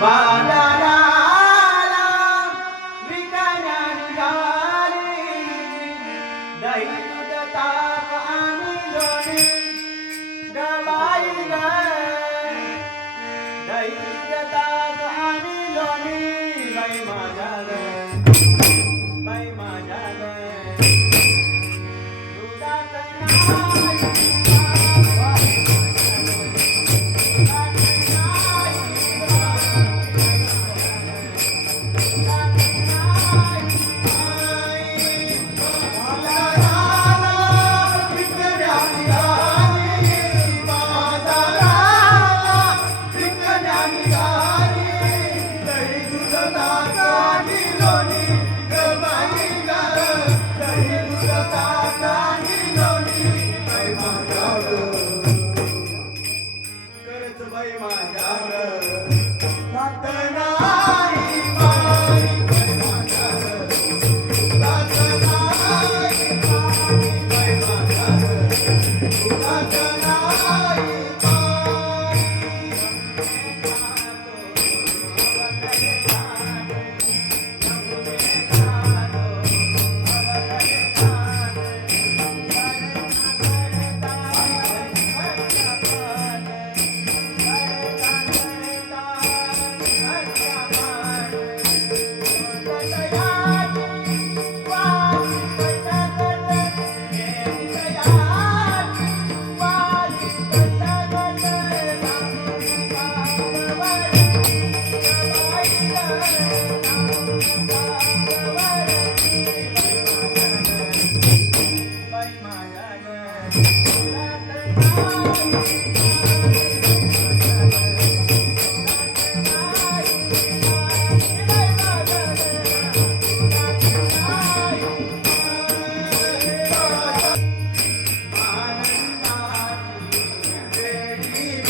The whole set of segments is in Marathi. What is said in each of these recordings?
बाजाराला विकायला निघाली दही दूध ताक आणि लोणी गवाई ग. दही दूध ताक my daughter, my daughter.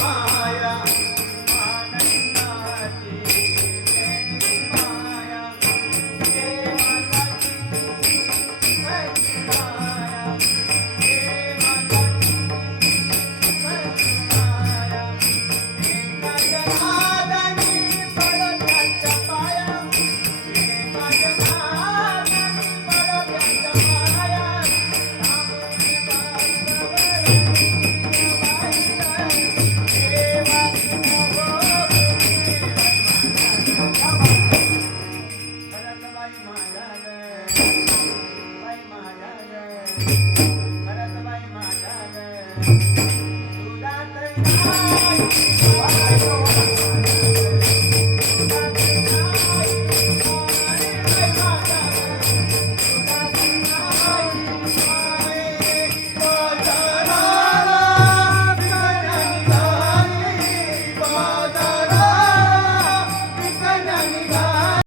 Bye. दुधात